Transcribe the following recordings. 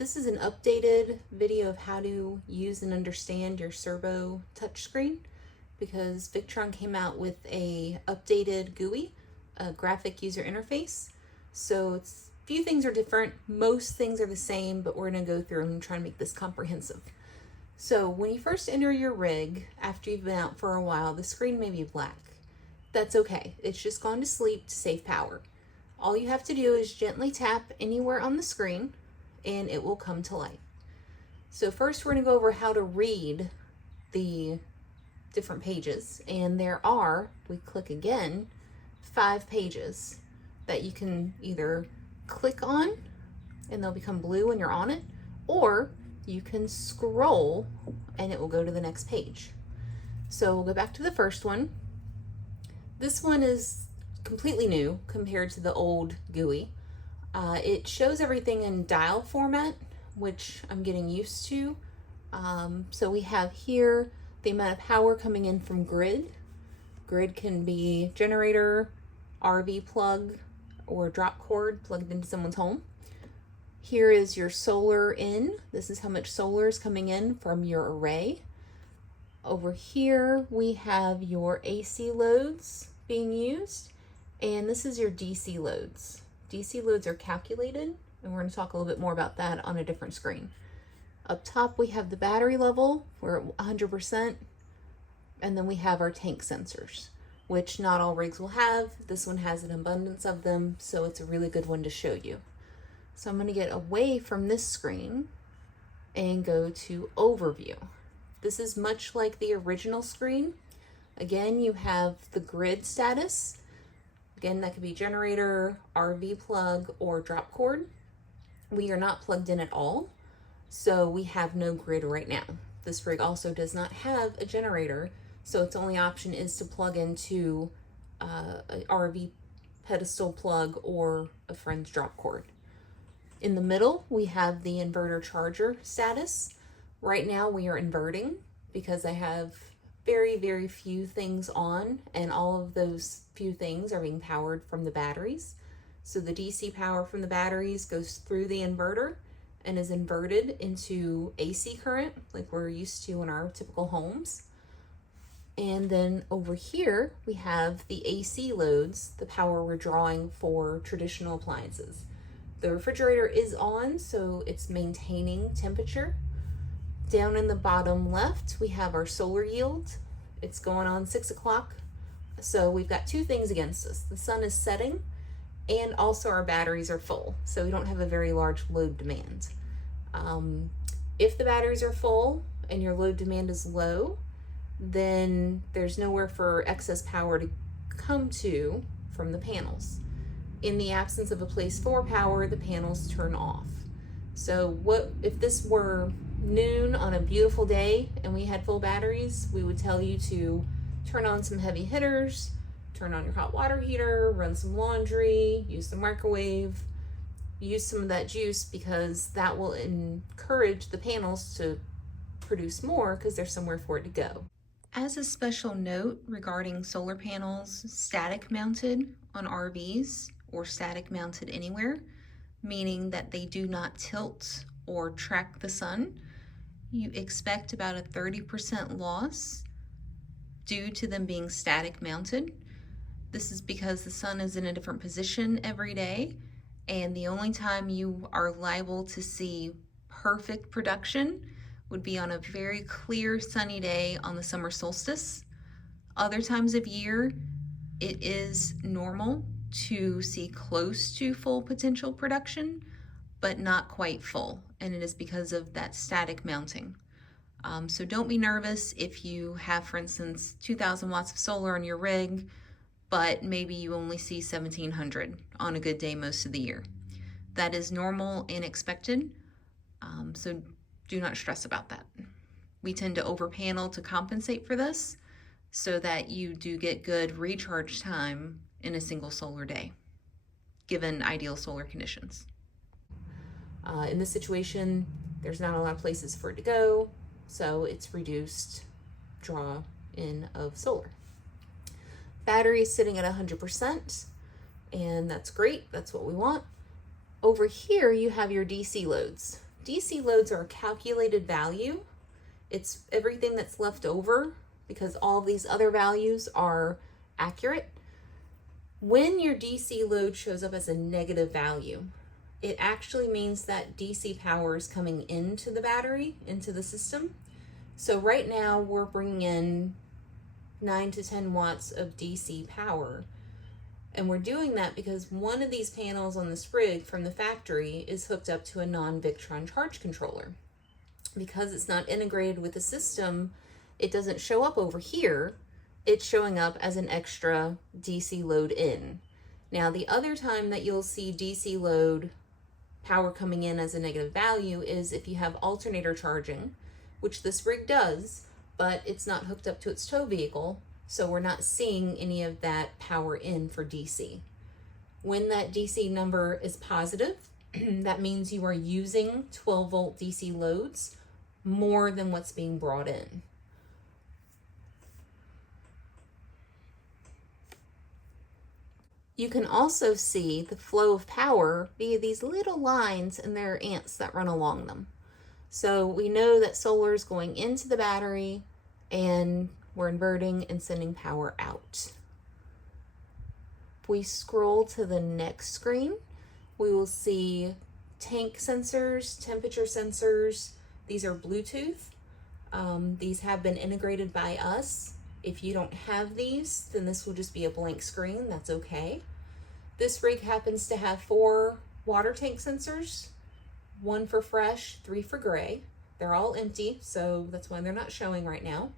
This is an updated video of how to use and understand your Cerbo touchscreen because Victron came out with a updated GUI, a graphic user interface. So a few things are different, most things are the same, but we're going to go through and try to make this comprehensive. So when you first enter your rig, after you've been out for a while, the screen may be black. That's okay, it's just gone to sleep to save power. All you have to do is gently tap anywhere on the screen and it will come to life. So first we're going to go over how to read the different pages, and there are, we click again, 5 pages that you can either click on and they'll become blue when you're on it, or you can scroll and it will go to the next page. So we'll go back to the first one. This one is completely new compared to the old GUI. It shows everything in dial format, which I'm getting used to. So we have here the amount of power coming in from grid. Grid can be generator, RV plug, or drop cord plugged into someone's home. Here is your solar in. This is how much solar is coming in from your array. Over here we have your AC loads being used, and this is your DC loads. DC loads are calculated, and we're going to talk a little bit more about that on a different screen. Up top we have the battery level, we're at 100%, and then we have our tank sensors, which not all rigs will have. This one has an abundance of them, so it's a really good one to show you. So I'm going to get away from this screen and go to overview. This is much like the original screen. Again, you have the grid status. Again, that could be generator, RV plug, or drop cord. We are not plugged in at all, so we have no grid right now. This rig also does not have a generator, so its only option is to plug into an RV pedestal plug or a friend's drop cord. In the middle, we have the inverter charger status. Right now we are inverting because I have very few things on, and all of those few things are being powered from the batteries. So the DC power from the batteries goes through the inverter and is inverted into AC current like we're used to in our typical homes. And then over here we have the AC loads, the power we're drawing for traditional appliances. The refrigerator is on, so it's maintaining temperature. Down in the bottom left, we have our solar yield. It's going on 6 o'clock. So we've got 2 things against us. The sun is setting, and also our batteries are full. So we don't have a very large load demand. If the batteries are full and your load demand is low, then there's nowhere for excess power to come to from the panels. In the absence of a place for power, the panels turn off. So what if this were noon on a beautiful day and we had full batteries? We would tell you to turn on some heavy hitters, turn on your hot water heater, run some laundry, use the microwave, use some of that juice, because that will encourage the panels to produce more because there's somewhere for it to go. As a special note regarding solar panels static mounted on RVs or static mounted anywhere, meaning that they do not tilt or track the sun, you expect about a 30% loss due to them being static mounted. This is because the sun is in a different position every day, and the only time you are liable to see perfect production would be on a very clear sunny day on the summer solstice. Other times of year, it is normal to see close to full potential production, but not quite full, and it is because of that static mounting. So don't be nervous if you have, for instance, 2,000 watts of solar on your rig, but maybe you only see 1,700 on a good day most of the year. That is normal and expected, so do not stress about that. We tend to overpanel to compensate for this so that you do get good recharge time in a single solar day, given ideal solar conditions. In this situation, there's not a lot of places for it to go, so it's reduced draw in of solar. Battery is sitting at 100%, and that's great. That's what we want. Over here, you have your DC loads. DC loads are a calculated value. It's everything that's left over because all of these other values are accurate. When your DC load shows up as a negative value, it actually means that DC power is coming into the battery, into the system. So right now we're bringing in 9 to 10 watts of DC power. And we're doing that because one of these panels on this rig from the factory is hooked up to a non-Victron charge controller. Because it's not integrated with the system, it doesn't show up over here. It's showing up as an extra DC load in. Now, the other time that you'll see DC load power coming in as a negative value is if you have alternator charging, which this rig does, but it's not hooked up to its tow vehicle, so we're not seeing any of that power in for DC. When that DC number is positive, that means you are using 12 volt DC loads more than what's being brought in. You can also see the flow of power via these little lines, and there are ants that run along them. So we know that solar is going into the battery and we're inverting and sending power out. If we scroll to the next screen, we will see tank sensors, temperature sensors. These are Bluetooth. These have been integrated by us. If you don't have these, then this will just be a blank screen. That's okay. This rig happens to have 4 water tank sensors, 1 for fresh, 3 for gray. They're all empty, so that's why they're not showing right now.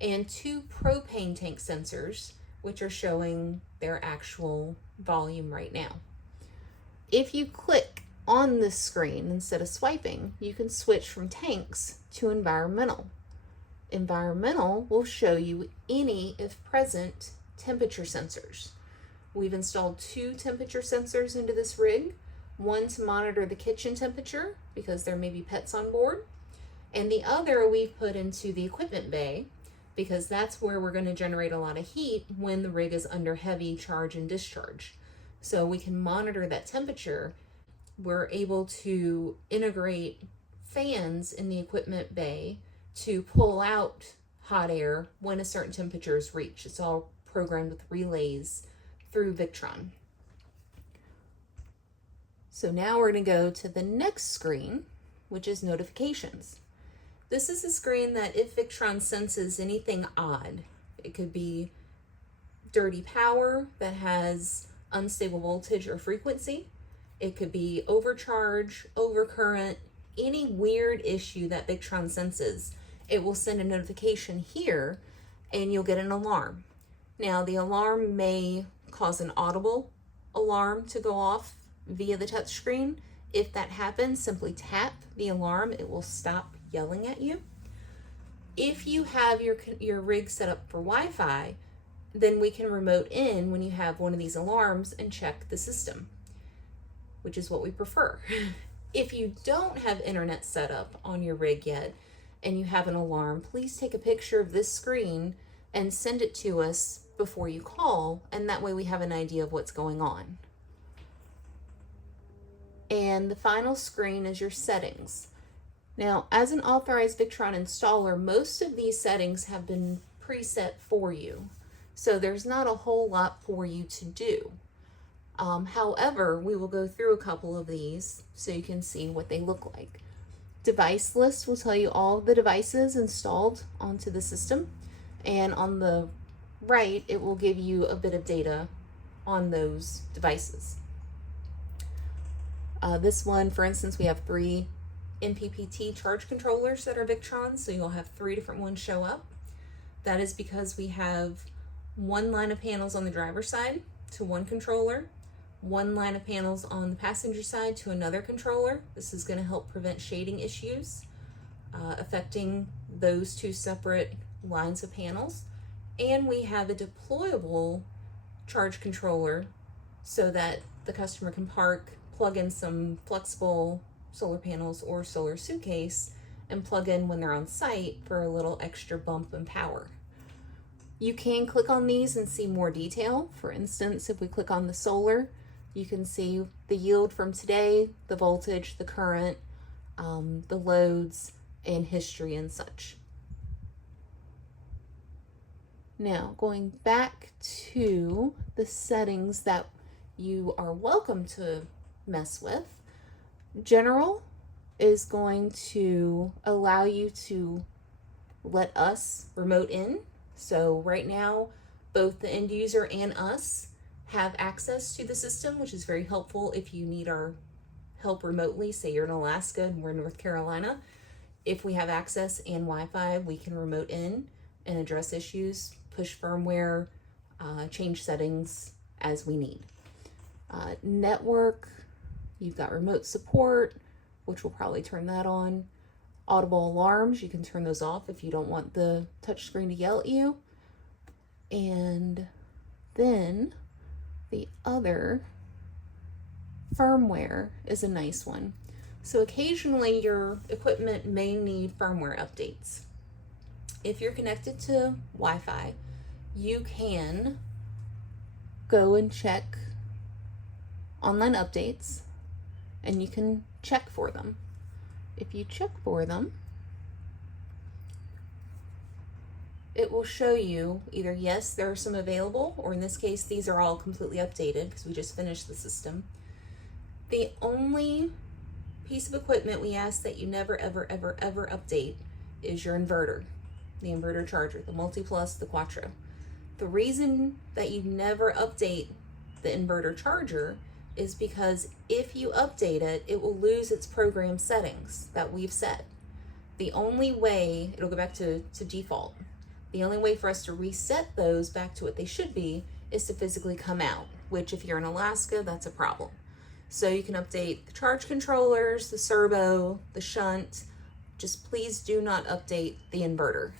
And 2 propane tank sensors, which are showing their actual volume right now. If you click on this screen instead of swiping, you can switch from tanks to environmental. Environmental will show you any, if present, temperature sensors. We've installed 2 temperature sensors into this rig, one to monitor the kitchen temperature because there may be pets on board, and the other we've put into the equipment bay because that's where we're going to generate a lot of heat when the rig is under heavy charge and discharge. So we can monitor that temperature. We're able to integrate fans in the equipment bay to pull out hot air when a certain temperature is reached. It's all programmed with relays through Victron. So now we're going to go to the next screen, which is notifications. This is a screen that if Victron senses anything odd, it could be dirty power that has unstable voltage or frequency. It could be overcharge, overcurrent, any weird issue that Victron senses. It will send a notification here and you'll get an alarm. Now the alarm may cause an audible alarm to go off via the touchscreen. If that happens, simply tap the alarm. It will stop yelling at you. If you have your rig set up for Wi-Fi, then we can remote in when you have one of these alarms and check the system, which is what we prefer. If you don't have internet set up on your rig yet and you have an alarm, please take a picture of this screen and send it to us before you call, and that way we have an idea of what's going on. And the final screen is your settings. Now, as an authorized Victron installer, most of these settings have been preset for you, so there's not a whole lot for you to do. However, we will go through a couple of these so you can see what they look like. Device list will tell you all the devices installed onto the system, and on the right, it will give you a bit of data on those devices. This one, for instance, we have 3 MPPT charge controllers that are Victron, so you'll have 3 different ones show up. That is because we have 1 line of panels on the driver's side to 1 controller, 1 line of panels on the passenger side to another controller. This is going to help prevent shading issues affecting those 2 separate lines of panels. And we have a deployable charge controller so that the customer can plug in some flexible solar panels or solar suitcase and plug in when they're on site for a little extra bump in power. You can click on these and see more detail. For instance, if we click on the solar, you can see the yield from today, the voltage, the current, the loads and history and such. Now, going back to the settings that you are welcome to mess with, General is going to allow you to let us remote in. So right now, both the end user and us have access to the system, which is very helpful if you need our help remotely. Say you're in Alaska and we're in North Carolina. If we have access and Wi-Fi, we can remote in and address issues, push firmware, change settings as we need. Network, you've got remote support, which will probably turn that on. Audible alarms, you can turn those off if you don't want the touchscreen to yell at you. And then the other firmware is a nice one. So occasionally your equipment may need firmware updates. If you're connected to Wi-Fi, you can go and check online updates and you can check for them. If you check for them, it will show you either yes, there are some available, or in this case, these are all completely updated because we just finished the system. The only piece of equipment we ask that you never, ever, ever, ever update is your inverter, the inverter charger, the Multi-Plus, the Quattro. The reason that you never update the inverter charger is because if you update it, it will lose its program settings that we've set. The only way, it'll go back to default. The only way for us to reset those back to what they should be is to physically come out, which if you're in Alaska, that's a problem. So you can update the charge controllers, the Cerbo, the shunt. Just please do not update the inverter.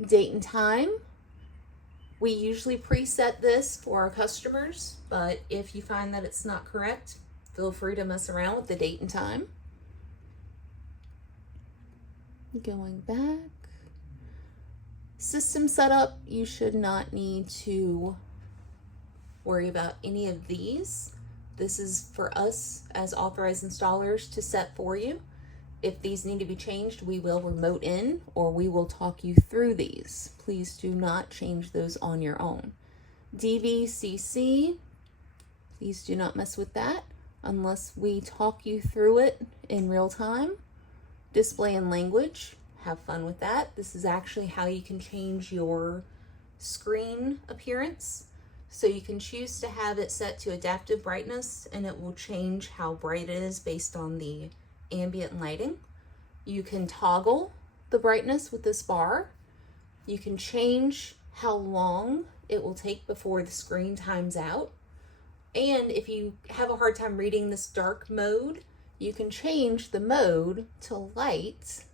Date and time. We usually preset this for our customers, but if you find that it's not correct, feel free to mess around with the date and time. Going back. System setup, you should not need to worry about any of these. This is for us as authorized installers to set for you. If these need to be changed, we will remote in or we will talk you through these. Please do not change those on your own. DVCC, please do not mess with that unless we talk you through it in real time. Display and language, have fun with that. This is actually how you can change your screen appearance. So you can choose to have it set to adaptive brightness and it will change how bright it is based on the ambient lighting. You can toggle the brightness with this bar. You can change how long it will take before the screen times out. And if you have a hard time reading this dark mode, you can change the mode to light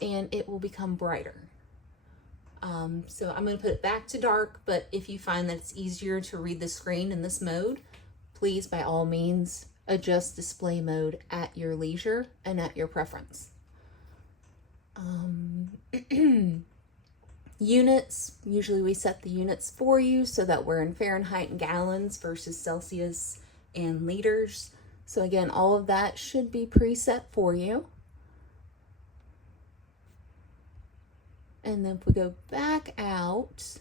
and it will become brighter. So I'm going to put it back to dark, but if you find that it's easier to read the screen in this mode, please by all means adjust display mode at your leisure and at your preference. Units, usually we set the units for you so that we're in Fahrenheit and gallons versus Celsius and liters. So again, all of that should be preset for you. And then if we go back out,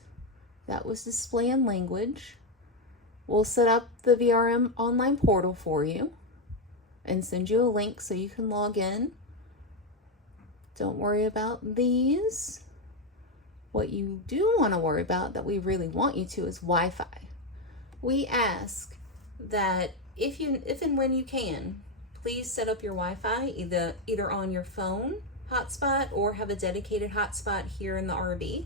that was display and language. We'll set up the VRM online portal for you and send you a link so you can log in. Don't worry about these. What you do want to worry about that we really want you to is Wi-Fi. We ask that if and when you can, please set up your Wi-Fi either on your phone hotspot or have a dedicated hotspot here in the RV.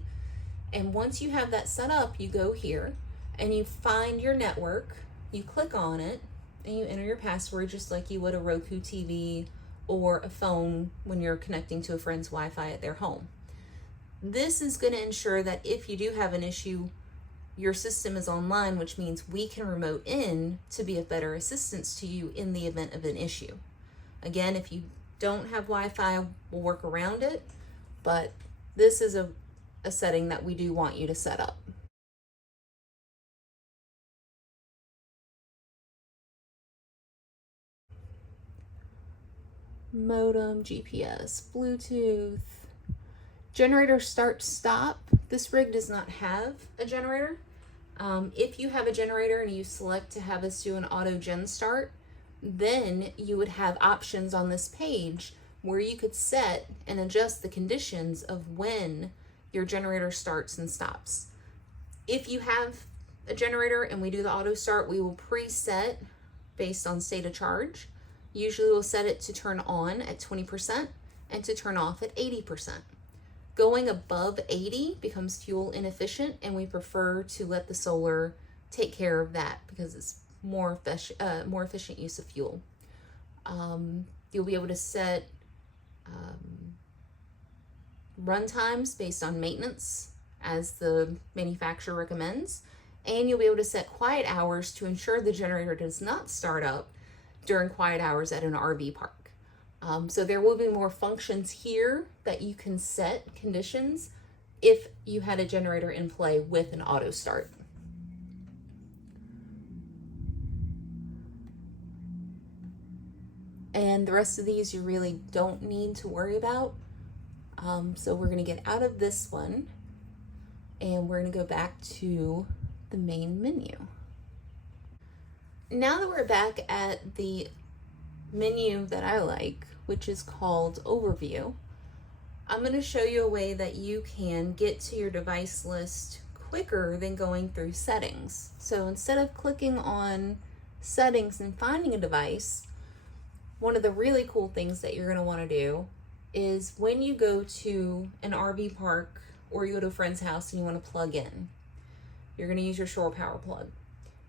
And once you have that set up, you go here and you find your network, you click on it, and you enter your password just like you would a Roku TV or a phone when you're connecting to a friend's Wi-Fi at their home. This is going to ensure that if you do have an issue, your system is online, which means we can remote in to be of better assistance to you in the event of an issue. Again, if you don't have Wi-Fi, we'll work around it, but this is a setting that we do want you to set up. modem, GPS, Bluetooth, generator start stop. This rig does not have a generator. If you have a generator and you select to have us do an auto gen start, then you would have options on this page where you could set and adjust the conditions of when your generator starts and stops. If you have a generator and we do the auto start, we will preset based on state of charge. Usually we'll set it to turn on at 20% and to turn off at 80%. Going above 80 becomes fuel inefficient, and we prefer to let the solar take care of that because it's more efficient use of fuel. You'll be able to set run times based on maintenance as the manufacturer recommends, and you'll be able to set quiet hours to ensure the generator does not start up during quiet hours at an RV park. So there will be more functions here that you can set conditions if you had a generator in play with an auto start. And the rest of these you really don't need to worry about. So we're going to get out of this one and we're going to go back to the main menu. Now that we're back at the menu that I like, which is called Overview, I'm going to show you a way that you can get to your device list quicker than going through settings. So instead of clicking on settings and finding a device, one of the really cool things that you're going to want to do is when you go to an RV park or you go to a friend's house and you want to plug in, you're going to use your shore power plug.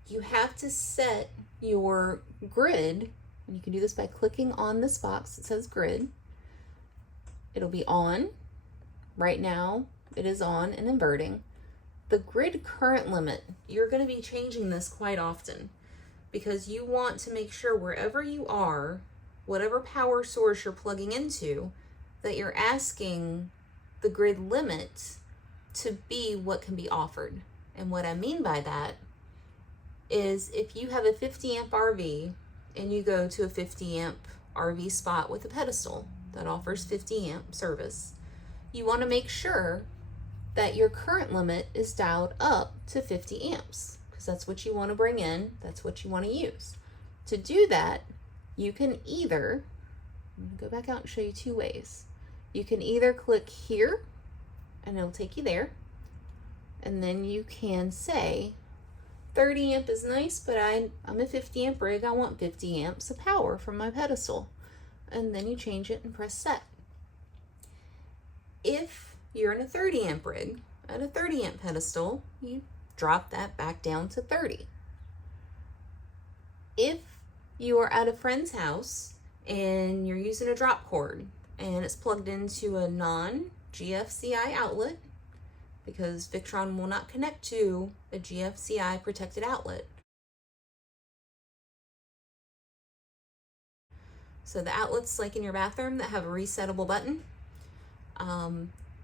You have to set your grid, and you can do this by clicking on this box that says grid. It'll be on. Right now it is on and inverting. The grid current limit, you're going to be changing this quite often because you want to make sure wherever you are, whatever power source you're plugging into, that you're asking the grid limit to be what can be offered. And what I mean by that is if you have a 50 amp RV and you go to a 50 amp RV spot with a pedestal that offers 50 amp service, you want to make sure that your current limit is dialed up to 50 amps because that's what you want to bring in, that's what you want to use. To do that, you can either, I'm going to go back out and show you two ways. You can either click here and it'll take you there, and then you can say 30 amp is nice, but I'm a 50 amp rig, I want 50 amps of power from my pedestal. And then you change it and press set. If you're in a 30 amp rig at a 30 amp pedestal, you drop that back down to 30. If you are at a friend's house and you're using a drop cord and it's plugged into a non-GFCI outlet, because Victron will not connect to a GFCI protected outlet. So the outlets like in your bathroom that have a resettable button,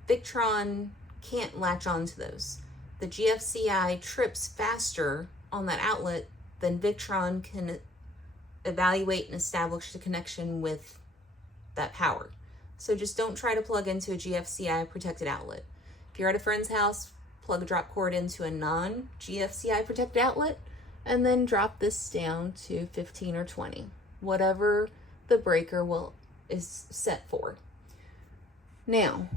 Victron can't latch onto those. The GFCI trips faster on that outlet than Victron can evaluate and establish the connection with that power. So just don't try to plug into a GFCI protected outlet. If you're at a friend's house, plug a drop cord into a non-GFCI protected outlet and then drop this down to 15 or 20, whatever the breaker is set for. Now,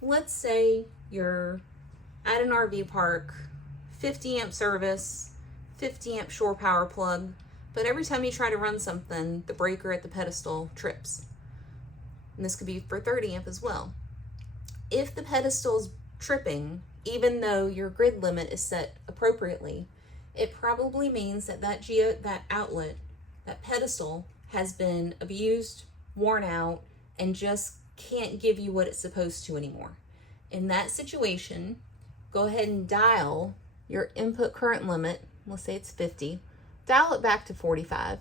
let's say you're at an RV park, 50 amp service, 50 amp shore power plug, but every time you try to run something, the breaker at the pedestal trips. And this could be for 30 amp as well. If the pedestal's tripping, even though your grid limit is set appropriately, it probably means that that outlet, that pedestal, has been abused, worn out, and just can't give you what it's supposed to anymore. In that situation, go ahead and dial your input current limit, let's say it's 50, dial it back to 45,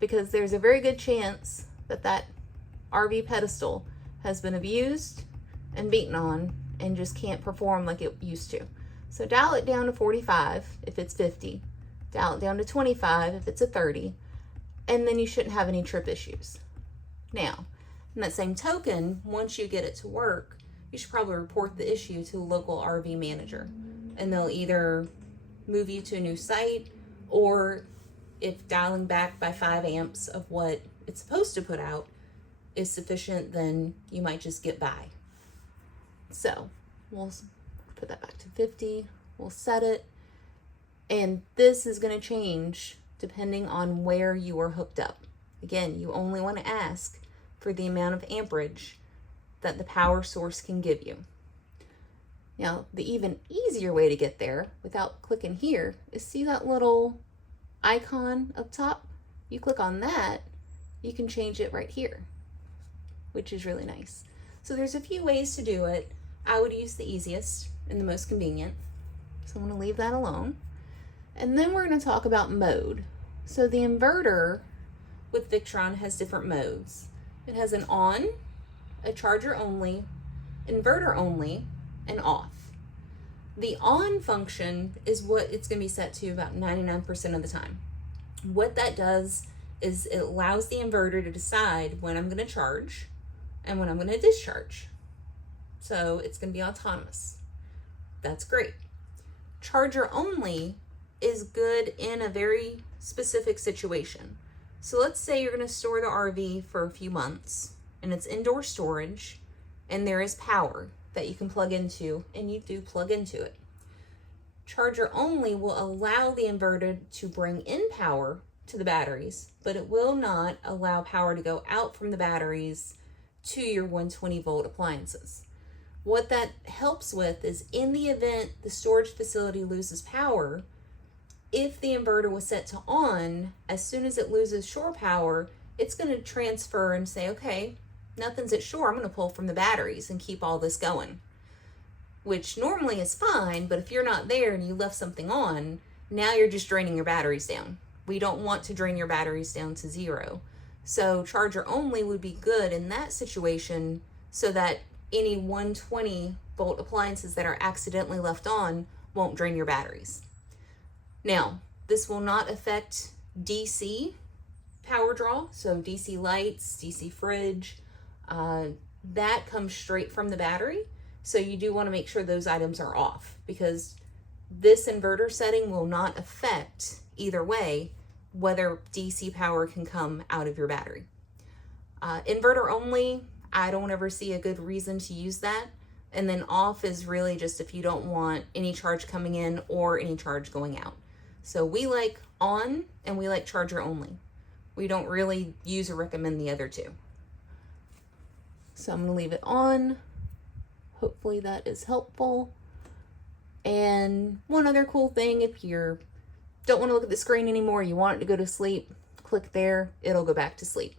because there's a very good chance that that RV pedestal has been abused and beaten on and just can't perform like it used to. So dial it down to 45 if it's 50, dial it down to 25 if it's a 30, and then you shouldn't have any trip issues. Now, in that same token, once you get it to work, you should probably report the issue to the local RV manager, and they'll either move you to a new site, or if dialing back by 5 amps of what it's supposed to put out is sufficient, then you might just get by. So we'll put that back to 50, we'll set it, and this is going to change depending on where you are hooked up. Again, you only want to ask for the amount of amperage that the power source can give you. Now, the even easier way to get there without clicking here is, see that little icon up top? You click on that, you can change it right here, which is really nice. So there's a few ways to do it. I would use the easiest and the most convenient. So I'm going to leave that alone. And then we're going to talk about mode. So the inverter with Victron has different modes. It has an on, a charger only, inverter only, and off. The on function is what it's going to be set to about 99% of the time. What that does is it allows the inverter to decide when I'm going to charge and when I'm going to discharge. So it's going to be autonomous. That's great. Charger only is good in a very specific situation. So let's say you're going to store the RV for a few months and it's indoor storage and there is power that you can plug into, and you do plug into it. Charger only will allow the inverter to bring in power to the batteries, but it will not allow power to go out from the batteries to your 120 volt appliances. What that helps with is, in the event the storage facility loses power, if the inverter was set to on, as soon as it loses shore power, it's going to transfer and say, okay, nothing's at shore, I'm going to pull from the batteries and keep all this going. Which normally is fine, but if you're not there and you left something on, now you're just draining your batteries down. We don't want to drain your batteries down to zero. So charger only would be good in that situation, so that any 120 volt appliances that are accidentally left on won't drain your batteries. Now, this will not affect DC power draw, so DC lights, DC fridge, that comes straight from the battery. So you do want to make sure those items are off, because this inverter setting will not affect either way whether DC power can come out of your battery. Inverter only, I don't ever see a good reason to use that. And then off is really just if you don't want any charge coming in or any charge going out. So we like on and we like charger only. We don't really use or recommend the other two. So I'm going to leave it on. Hopefully that is helpful. And one other cool thing, if you don't want to look at the screen anymore, you want it to go to sleep, click there, it'll go back to sleep.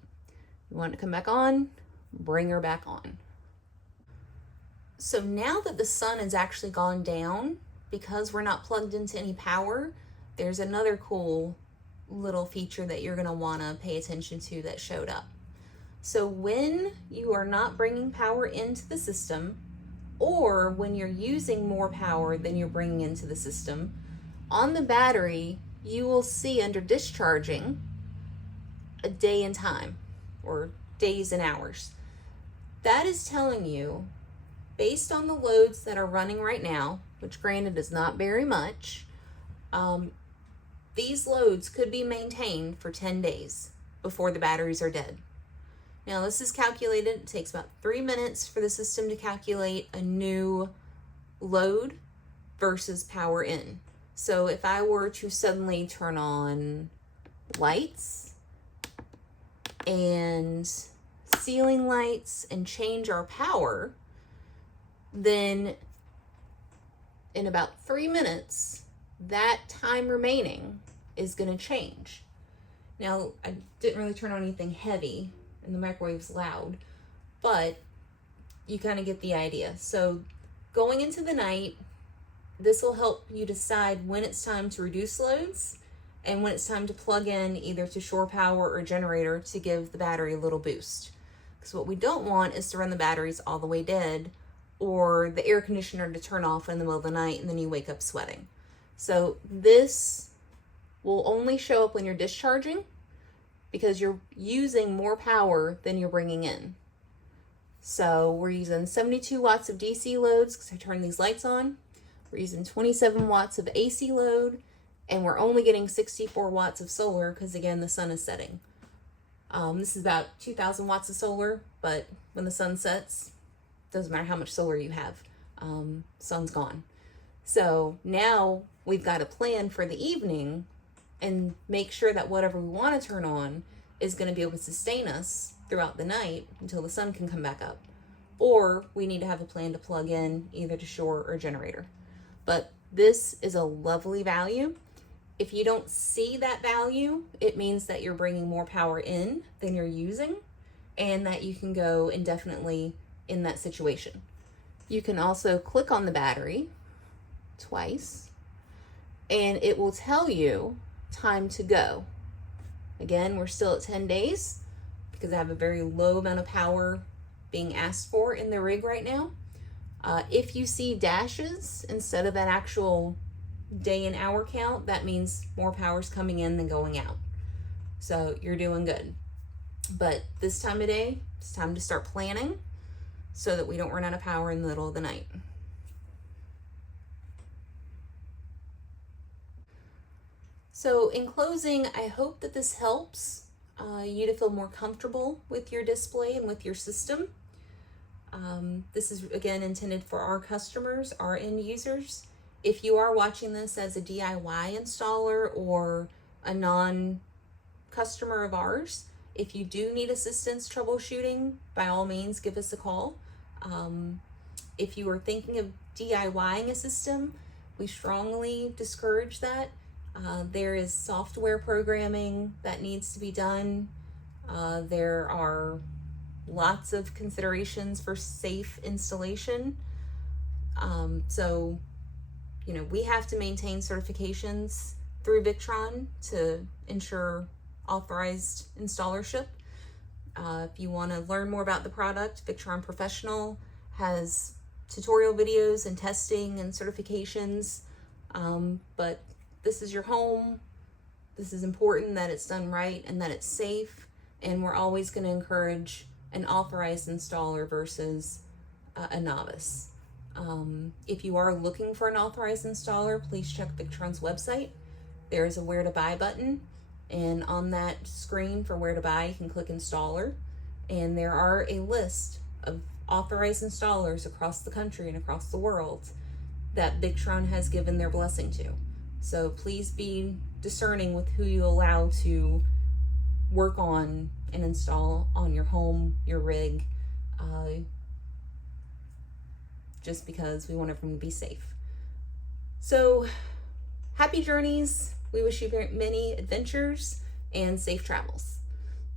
You want it to come back on, bring her back on. So now that the sun has actually gone down, because we're not plugged into any power, there's another cool little feature that you're going to want to pay attention to that showed up. So when you are not bringing power into the system, or when you're using more power than you're bringing into the system, on the battery, you will see under discharging a day and time, or days and hours. That is telling you, based on the loads that are running right now, which granted is not very much, these loads could be maintained for 10 days before the batteries are dead. Now this is calculated, it takes about 3 minutes for the system to calculate a new load versus power in. So if I were to suddenly turn on lights and ceiling lights and change our power, then in about 3 minutes, that time remaining is going to change. Now, I didn't really turn on anything heavy, and the microwave's loud, but you kind of get the idea. So going into the night, this will help you decide when it's time to reduce loads and when it's time to plug in either to shore power or generator to give the battery a little boost. Because what we don't want is to run the batteries all the way dead, or the air conditioner to turn off in the middle of the night and then you wake up sweating. So this will only show up when you're discharging, because you're using more power than you're bringing in. So we're using 72 watts of DC loads because I turned these lights on. We're using 27 watts of AC load, and we're only getting 64 watts of solar because, again, the sun is setting. This is about 2,000 watts of solar, but when the sun sets, doesn't matter how much solar you have, sun's gone. So now we've got a plan for the evening and make sure that whatever we want to turn on is going to be able to sustain us throughout the night until the sun can come back up. Or we need to have a plan to plug in either to shore or generator. But this is a lovely value. If you don't see that value, it means that you're bringing more power in than you're using and that you can go indefinitely in that situation. You can also click on the battery twice and it will tell you time to go. Again, we're still at 10 days because I have a very low amount of power being asked for in the rig right now. If you see dashes instead of an actual day and hour count, that means more power is coming in than going out. So you're doing good. But this time of day, it's time to start planning so that we don't run out of power in the middle of the night. So in closing, I hope that this helps you to feel more comfortable with your display and with your system. This is, again, intended for our customers, our end users. If you are watching this as a DIY installer or a non-customer of ours, if you do need assistance troubleshooting, by all means, give us a call. If you are thinking of DIYing a system, we strongly discourage that. There is software programming that needs to be done. There are lots of considerations for safe installation. So, we have to maintain certifications through Victron to ensure authorized installership. If you want to learn more about the product, Victron Professional has tutorial videos and testing and certifications. But this is your home. This is important that it's done right and that it's safe. And we're always going to encourage an authorized installer versus a novice. If you are looking for an authorized installer, please check Victron's website. There is a where to buy button, and on that screen for where to buy, you can click installer, and there are a list of authorized installers across the country and across the world that Victron has given their blessing to. So please be discerning with who you allow to work on and install on your home, your rig, just because we want everyone to be safe. So happy journeys. We wish you many adventures and safe travels.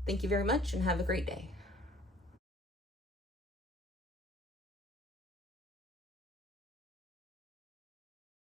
Thank you very much and have a great day.